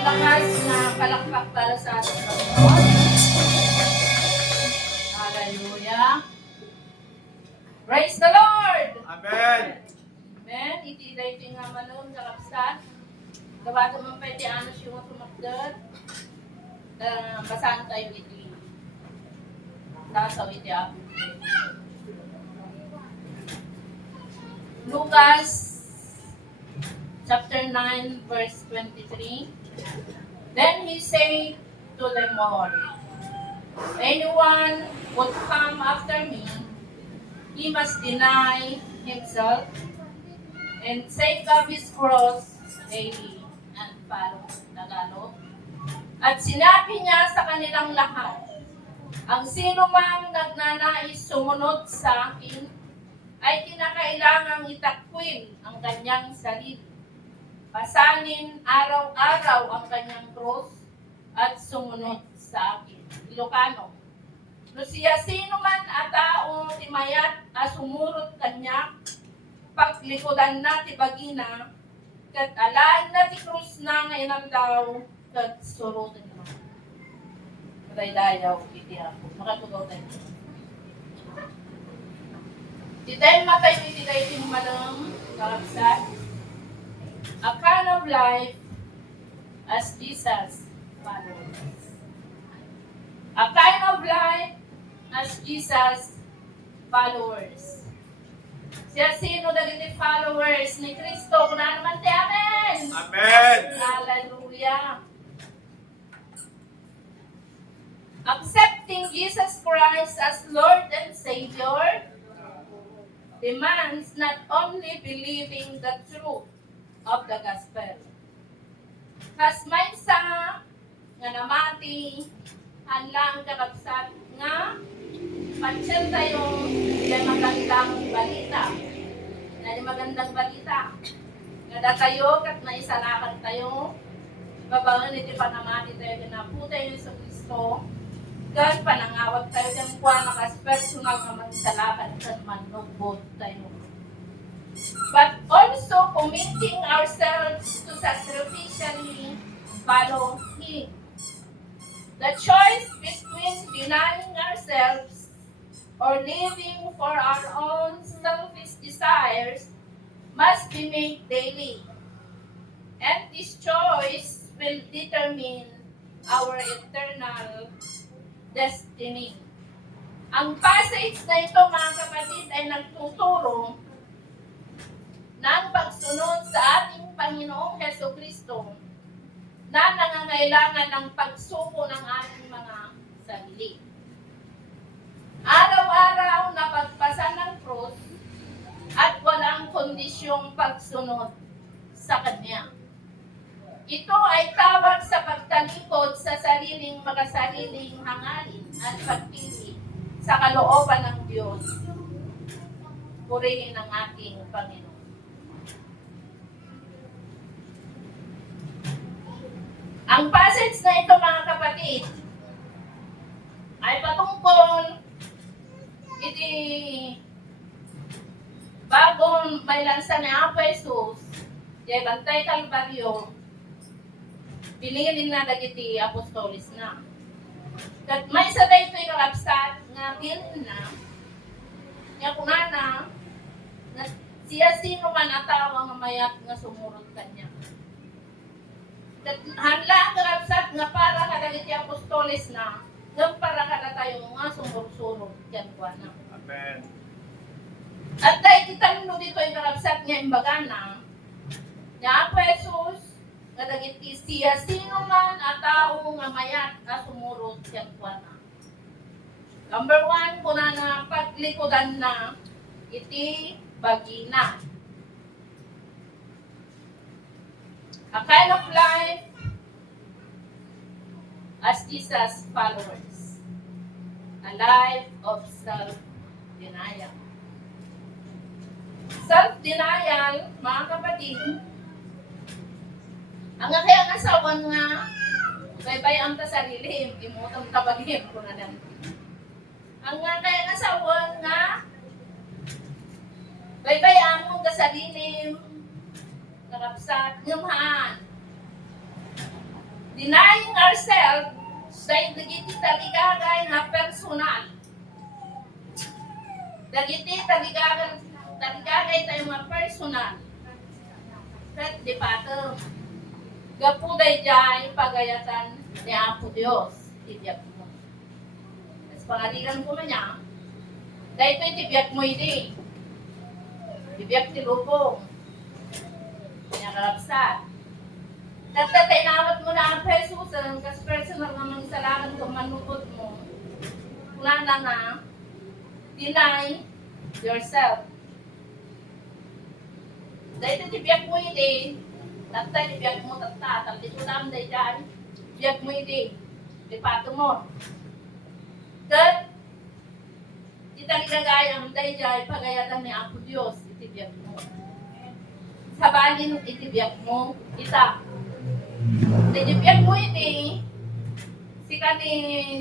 Malakas na palakpak para sa ating Panginoon. Hallelujah. Praise the Lord! Amen. Amen. Iti-day nga malong nakapsat. Gawa naman pa iti anos yung tumakdad. Basahan tayo iti. Tasaw iti ako. Lucas chapter 9 verse 23. Then he said to them all, anyone would come after me, he must deny himself and take up his cross daily and follow. Tagalog. At sinabi niya sa kanilang lahat, ang sino mang nagnanais sumunod sa akin ay kinakailangang itakwil ang kanyang sarili. Pasanin araw-araw ang kanyang cross at sumunod sa akin. Ilocano. No siya sino man a tao ti mayat a sumurot kanya, paglikodan na ti bagina, kat alaan na ti krus na ngayon daw, kat surutin mo. Dayaw, iti ako. Makatugaw tayo. Titayin matay iti tayo iti malang kakabsat. A kind of life as Jesus followers. A kind of life as Jesus followers. Siya sino dagiti followers ni Kristo? Kuna naman ti amen! Amen. Hallelujah! Accepting Jesus Christ as Lord and Savior demands not only believing the truth of the gospel. Kas may sa nga namati hanlang kakabsat nga pansyan tayo yung magandang balita. Na magandang balita. Nga tayo kat naisalakan tayo babangan iti panamati tayo pinaputay sa Kristo. Gan panangawag tayo ng kuha makas personal nga magsalakan sa manugbot tayo. But also committing ourselves to sacrificially follow Him. The choice between denying ourselves or living for our own selfish desires must be made daily. And this choice will determine our eternal destiny. Ang passage na ito, mga kapatid, ay nagtuturo ng pagsunod sa ating Panginoong Hesukristo na nangangailangan ng pagsuko ng ating mga sarili. Araw-araw na pagpasa ng krus at walang kondisyong pagsunod sa Kanya. Ito ay tawag sa pagtalikod sa sariling makasariling hangarin at pagpili sa kalooban ng Diyos. Purihin ang ating Panginoon. Ang passage na ito, mga kapatid, ay patungkol iti bagong may lansa ni Apo Jesus, di Bantay Kalbaryo, pinilin na dagiti apostolis na. Kat may isa tayo ito'y kakabsat nga bilin na, nga kunana, na siya sino man atawa nga mayat nga sumurot kanya. Kat hanla ang kakabsat nga para ka dagiti apostolis na, nga para ka na tayo nga sumursurot kyan kwa na. Amen. At dahil kita nyo dito yung kakabsat nga imbagana, nga Apo Jesus, kadagiti siya sino man at tao nga mayat at sumurot siyang kuwana. Number 1, kuna na paglikodan na iti bagina. A kind of life as Jesus followers. A life of self-denial. Self-denial, mga kapatid, ang kaya nga sawan nga, baybayan ta sarili, imutang tabagin ko na lang. Ang nga kaya nga sawan nga, baybayan mo ka sarili, nakapsat, nyumhaan. Denying ourselves sa dagiti taligagay nga personal. Dagiti taligagay tayo nga personal. Kat di pato. Gapuday dyan pagayatan ni Apo Diyos. Tibyak mo. Mas pangaligan ko man niya. Dahil ito'y tibyak mo hindi. Tibyak ti lupong. Kanya kalapsat. Tatay nawat mo na ang Jesus, kasi personal naman salamat kung manupot mo. Wala na deny yourself. Dahil ito tibyak mo hindi, tatay tibyak mo tatay ko lang dahil dyan, tibyak mo hindi, lipato mo. Kat, italigagayang dahil dyan, pagayatan ni Apo Diyos, itibyak mo. Sabalin, itibyak mo, ita. Itibyak mo hindi, sika ni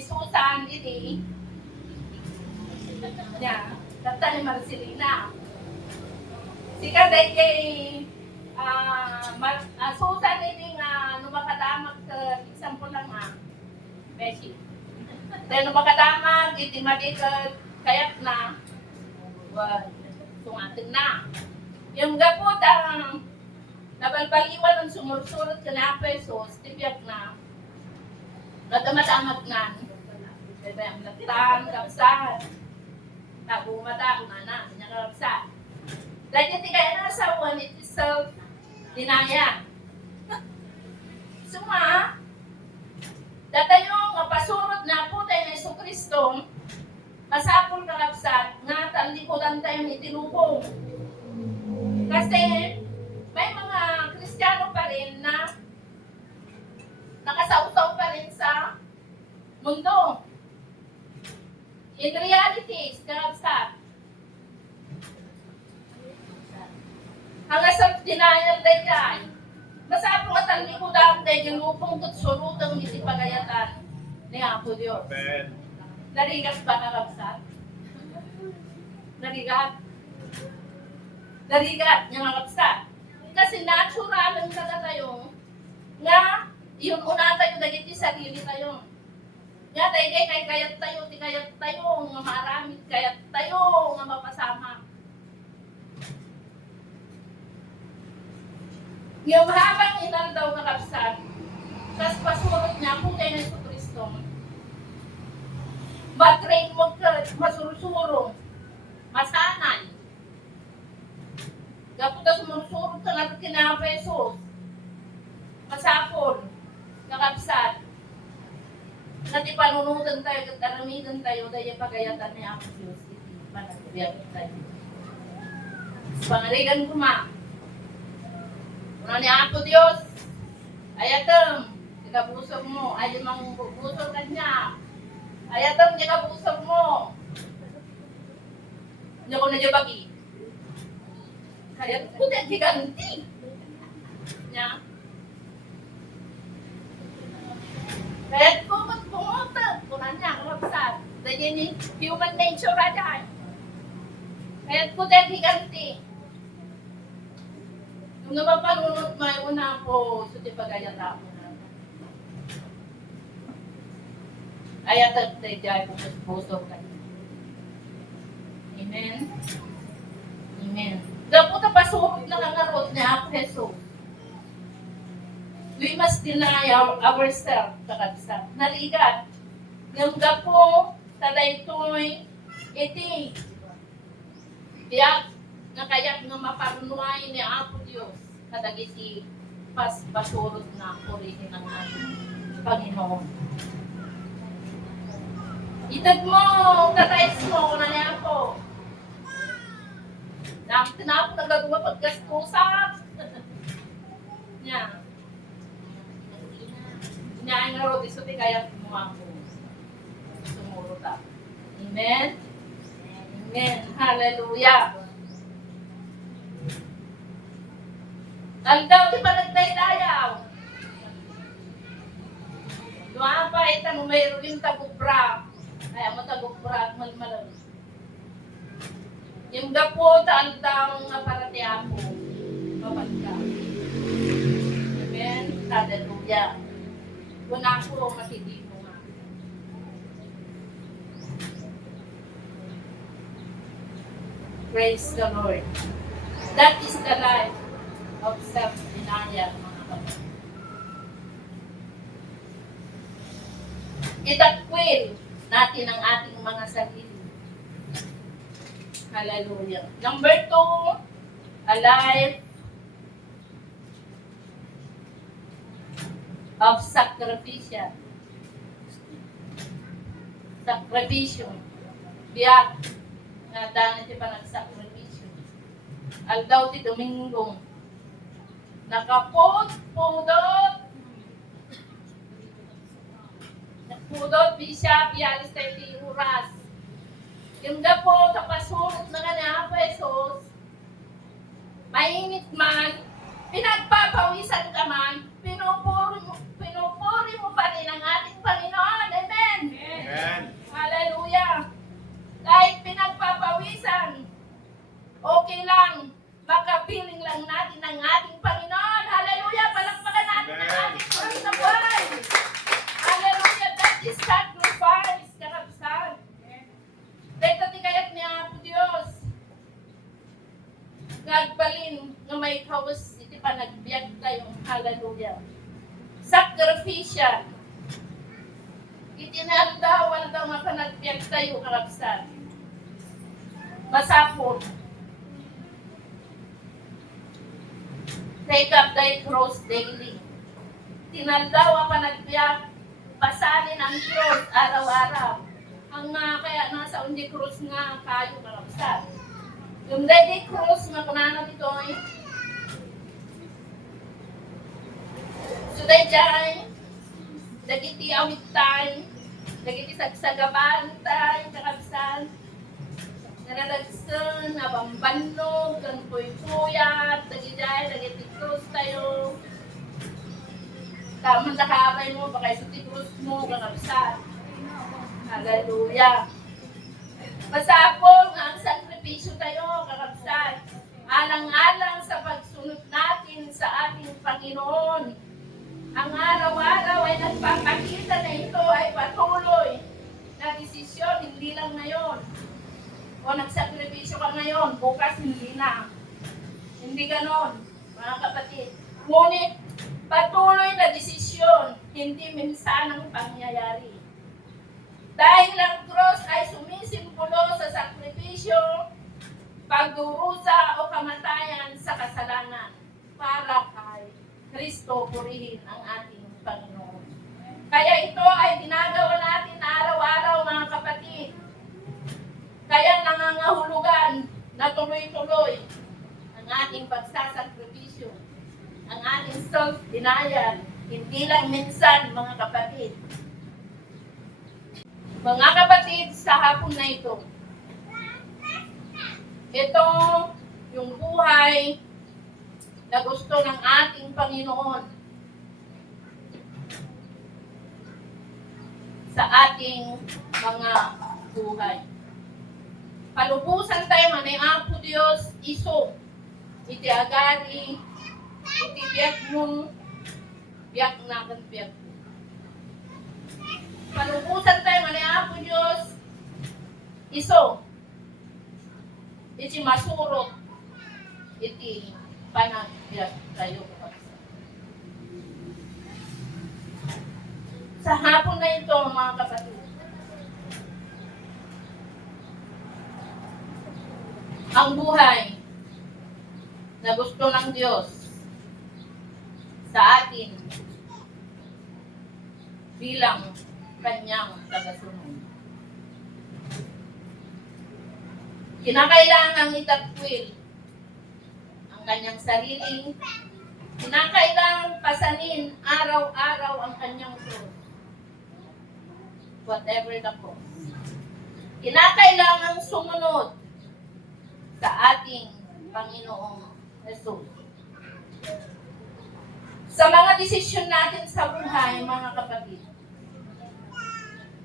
Susan, hindi, niya, tatay ni Marcelina. Sika dahil kay Susan hindi nga numakadamag example lang nga. Beshi. Dahil numakadamag, hindi madikad, kayak na. Sungatin na. Yung gapot ang nabalbaliwan ng sumursurot ka na pesos, tibiyak na. Nadamadamag na. Diba yung lagtan, kapsat. Tago mata, unana, niya kapsat. Dahil hindi kaya nasawan, it is self-denial. Suma, datayo nga pasurot na po tayo ng Jesucristo, masapol kalapsat, nga talikudan tayo itinubong. Kasi, may mga Kristiyano pa rin na nakasausaw pa rin sa mundo. In reality, kalapsat, hanggang sa denial day day. Masapong at ang likudan day, yung upong kutsurutang iti pagayatan ni Apo Diyos. Amen. Narigat ba kalapsat? Narigat? Narigat niya kalapsat. Kasi natural ang kada tayo nga yun una tayo dagiti sarili tayo. Nga tayo kay kayat tayo, ti kayat tayo, nga maramit kayat tayo, nga mapasama. Yung habang inang daw kakapsat, tas pasurot niya kung kayo ng Jesucristo, matrain mo ka, masurusuro, masanay. Kapag ka sumusurot ka natin kinapesos, masapol, kakapsat, nati panunutan tayo, kataramitan tayo, dahil pagayatan ni Apo Diyos, iti panagbiyak tayo. Pangaligan ko ma, ni Apo Diyos, ayatem, ikabusog mo, ayaw mang busog ka niya. Ayatem, ikabusog mo. Hindi ko na dyan bagi. Kaya ko na giganti. Niya. Kaya ko magpungotag, kunan niya, kalapsat. Dahil ni human nature na dyan. Kaya ko na giganti. Kung napapanunod may una po, so di pagayata mo na. Ayatag tayo dyan kung puso ka. Amen? Amen. Dapat na pasurot na nangarot ni Apo Jesus. We must deny ourselves, kakabsa. Naligat. Yung gapo, talaytoy, iti. Tiyak, nga kaya't nga maparunuay ni Apo Diyos kadagiti pasurot na purihin ng ating Panginoon. Itag mo, katayas mo, na niya po. Tinapo nagagawa paggastusan. Niya. Niya ang naro, isuti kaya mo ako. Sumurot ako. Amen? Amen. Hallelujah. Aldaw, di ba nagdaydayaw? Doon pa, itang mayroon yung tagubra. Kaya mo tagubra at malmalang. Yung gapo, aldaw nga para ti ako. Mapagka. Amen? Hallelujah. Wala po matitino nga. Praise the Lord. That is the life of self-denial, mga kapatid. Itakwil natin ang ating mga sarili. Hallelujah. Number 2, a life of sacrificial. Sakripisyo. Biyak. Nga dahil ti pa nagsakripisyo. Aldaw ti Domingo. Nakapod-pudot. Nakapudot bisya biyalis tayo ti oras. Yung gapo kapasunod na kanya pesos. Mainit man. Pinagpapawisan ka man. Pinupuri mo pa rin ang ating Panginoon. Amen. Amen. Hallelujah. Kahit pinagpapawisan, okay lang. Makapiling lang natin ang ating Panginoon. Hallelujah. Palakpakan natin ang ating Panginoon. Hallelujah. That is sacrifice. Karapsan. Dito ti kayat niya po Diyos. Nagbalin nga may kawas iti pa nagbiyak tayo. Hallelujah. Sacrificial. Itinaldawal daw nga pa nagbiyak tayo. Karapsan. Masapot. Take up thy cross daily. Tinaldaw pa nagbiyak. Pasalin ang cross araw-araw. Ang kaya nasa undi cross nga kayo karapsan. Yung daily cross nga kunana dito ay suday dyan, dagiti awit tayo, dagiti sagsagabantay, karapsan, nanalagsan, nabambannog, kang puy-puyat, dagiti cross tayo, tamang nakabay mo, baka isuti cross mo, karapsan. Hallelujah. Masapong ang sakripisyo tayo, karapsan. Alang-alang sa pagsunod natin sa ating Panginoon. Ang araw-araw ay nagpapakita na ito ay patuloy na desisyon, hindi lang ngayon. O nagsakripisyo ka ngayon, bukas hindi na. Hindi ganon, mga kapatid. Ngunit patuloy na desisyon, hindi minsanang pangyayari. Dahil ang cross ay sumisimbolo sa sakripisyo, pagdurusa o kamatayan sa kasalanan para kay Kristo purihin ang ating Panginoon. Kaya ito ay ginagawa natin araw-araw, mga kapatid. Kaya nangangahulugan na tuloy-tuloy ang ating pagsasakripisyo, ang ating self-denial, hindi lang minsan, mga kapatid. Mga kapatid, sa hapon na ito yung buhay na gusto ng ating Panginoon sa ating mga buhay. Palubusan tayo manay Apo Diyos, iso, iti agari, iti biyak mo, biyak nakan biyak mo. Palubusan tayo manay Apo Diyos, iso, iti masurot, iti panagbiyak tayo. Sa hapon na ito, mga kapatid, ang buhay na gusto ng Diyos sa atin bilang kanyang tagasunod. Kinakailangang itakwil ang kanyang sarili. Kinakailangang pasanin araw-araw ang kanyang cross. Whatever the cost. Kinakailangang sumunod sa ating Panginoong Jesus. Sa mga desisyon natin sa buhay, mga kapatid,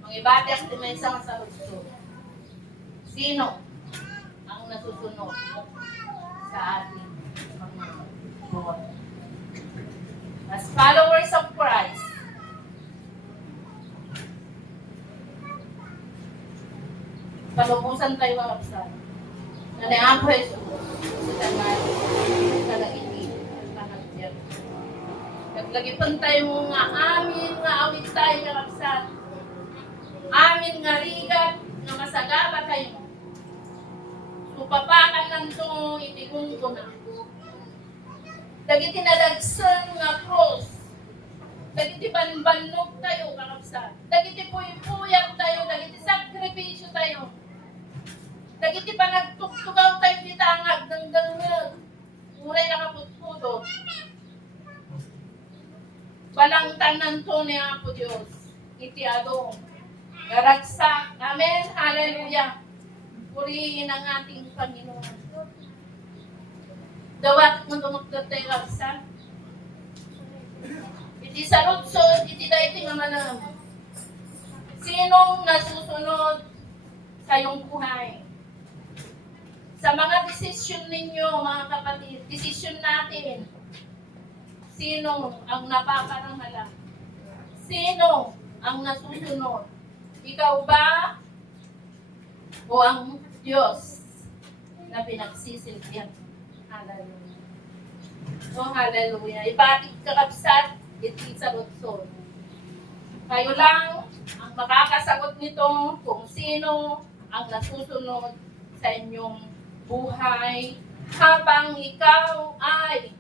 mga ibati ang dimensya sa gusto. Sino ang nasusunod sa ating Panginoon? As followers of Christ, Palubusan tayo mga kapsat. Na niyapo Jesus. Sa tangal. Sa nagiging. Panagyan. Naglagipon tayo nga amin nga awit tayo mga kapsat. Amin nga rigat nga masagaba tayo. Supapakan lang ito itigong ko na. Dagiti nalagsan nga cross. Dagiti banbannog tayo mga kapsat. Dagiti puyat tayo. Dagiti sakripisyo tayo. Dagiti pa nagtugtugaw tayo ditangag ng dalmag. Uray nakaputpudot. Balangtanan to ni Apo Diyos. Iti adong. Garagsak. Amen. Hallelujah. Purihin ang ating Panginoon. Dawat mo tumugtod tayo kapsa. Iti sarudsod, iti dahiting nga manam. Sinong nasusunod sa iyong buhay? Sa mga desisyon ninyo, mga kapatid, desisyon natin, sino ang napaparangalan? Sino ang nasusunod? Ikaw ba o ang Diyos na pinagsisilbihan? Hallelujah. So, hallelujah. Ibatik kakapsat, iti sa lutsod. Kayo lang ang makakasagot nito kung sino ang nasusunod sa inyong buhay habang ikaw ay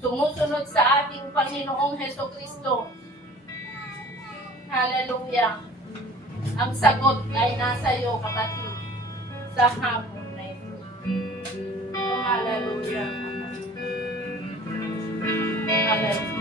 sumusunod sa ating Panginoong Hesukristo. Hallelujah. Ang sagot ay nasa iyo, kapatid, sa hapon na ito. Oh, hallelujah. Hallelujah.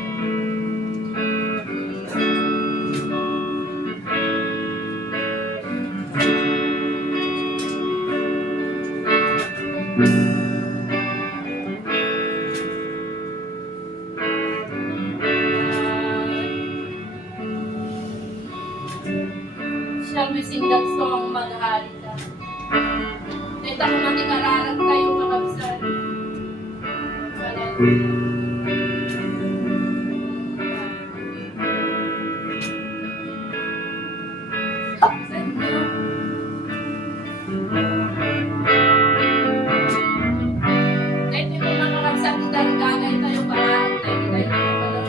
Shall we sing that song, maghari ka? Dito ko matikararan tayo makabsal. Hallelujah. Dito ko makakabsal, itaragagay tayo parang tayo tayo pala.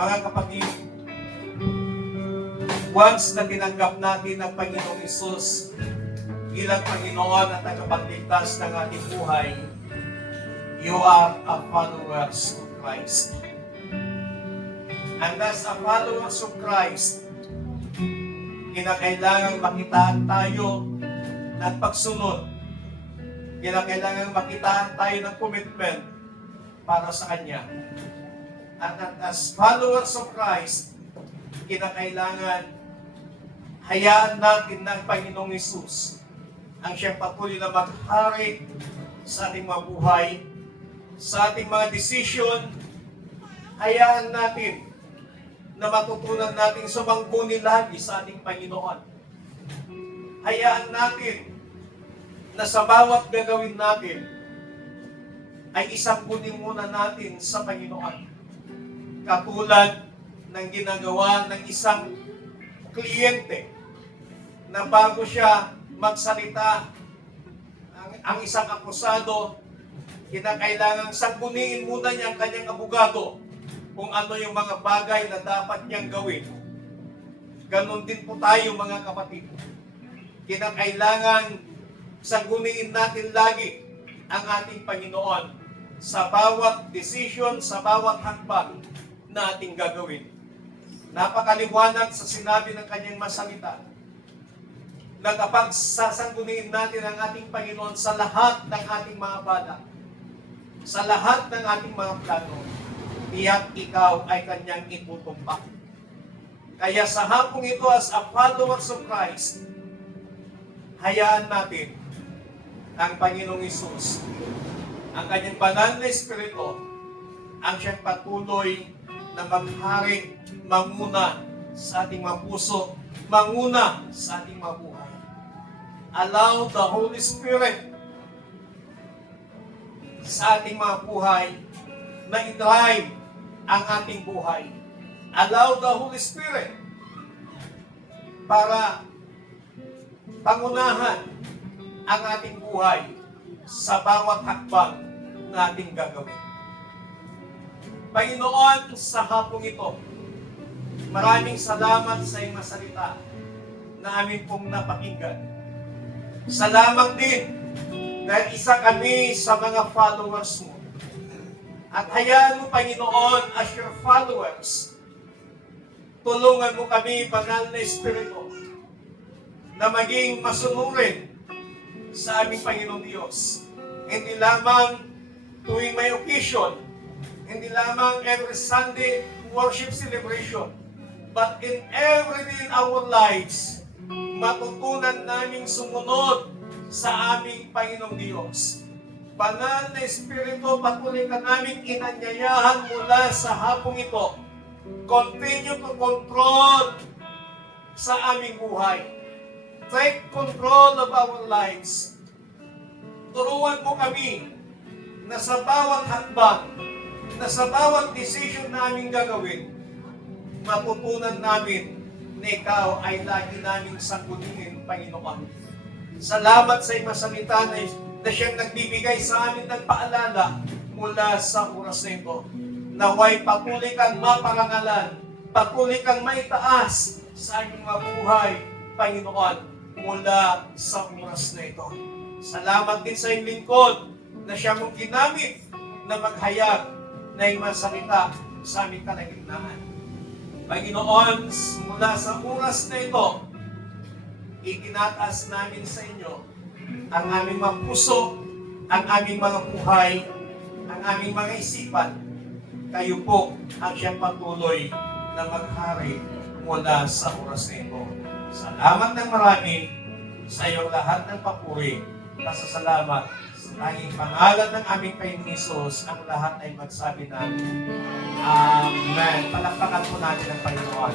Mga kapatid, once na tinanggap natin ang Panginoong Hesus bilang Panginoon at tagapagligtas ng ating buhay, you are a followers of Christ. And as a followers of Christ, kinakailangang makitaan tayo ng pagsunod. Kinakailangang makitaan tayo ng commitment para sa Kanya. At as followers of Christ, kinakailangan hayaan natin ng Panginoong Hesus ang siyang patuloy na maghari sa ating mga buhay, sa ating mga desisyon. Hayaan natin na matutunan natin sumangguni lagi sa ating Panginoon. Hayaan natin na sa bawat gagawin natin ay isang kunin muna natin sa Panginoon. Katulad ng ginagawa ng isang kliyente na bago siya magsalita, ang isang akusado, kinakailangang sangguniin muna niya ang kanyang abogado kung ano yung mga bagay na dapat niyang gawin. Ganon din po tayo mga kapatid. Kinakailangan sangguniin natin lagi ang ating Panginoon sa bawat decision, sa bawat hakbang na ating gagawin. Napakaliwanag sa sinabi ng kanyang masalita na kapag sasangguniin natin ang ating Panginoon sa lahat ng ating mga balak, sa lahat ng ating mga plano, tiyak ikaw ay kanyang itutumpak. Kaya sa hapong ito as a followers of Christ, hayaan natin ang Panginoong Hesus, ang kanyang banal na Espiritu, ang siyang patuloy na maghari, manguna sa ating mga puso, manguna sa ating mga buhay. Allow the Holy Spirit sa ating mga buhay na i-drive ang ating buhay. Allow the Holy Spirit para pangunahan ang ating buhay sa bawat hakbang na ating gagawin. Panginoon, sa hapong ito, maraming salamat sa iyong masalita na amin pong napakinggan. Salamat din dahil isa kami sa mga followers mo. At hayaan mo, Panginoon, as your followers, tulungan mo kami, banal na Espiritu, na maging masunurin sa aming Panginoong Diyos. Hindi lamang tuwing may occasion, hindi lamang every Sunday worship celebration, but in every day in our lives, matutunan naming sumunod sa aming Panginoong Diyos. Banal na Espiritu, patuloy ka naming inanyayahan mula sa hapong ito. Continue to control sa aming buhay. Take control of our lives. Turuan mo kami na sa bawat hakbang, na sa bawat decision na aming gagawin, matutunan namin na ikaw ay lagi naming sangguniin, Panginoon. Salamat sa iyong masalita na siyang nagbibigay sa amin ng paalala mula sa oras na ito. Naway patuloy kang maparangalan, patuloy kang maitaas sa aming mga buhay, Panginoon, mula sa oras na ito. Salamat din sa iyong lingkod na siya mong ginamit na maghayag na iyong masalita sa aming kalagitnaan. Panginoon, mula sa oras na ito, itinataas namin sa inyo ang aming mga puso, ang aming mga buhay, ang aming mga isipan. Kayo po ang siyang patuloy na maghari mula sa oras na ito. Salamat ng marami sa iyong lahat ng papuri. Pasasalamat sa tanging pangalan ng aming Panginoong Hesus, ang lahat ay magsabi ng Amen. Palakpakan po natin ang Panginoon.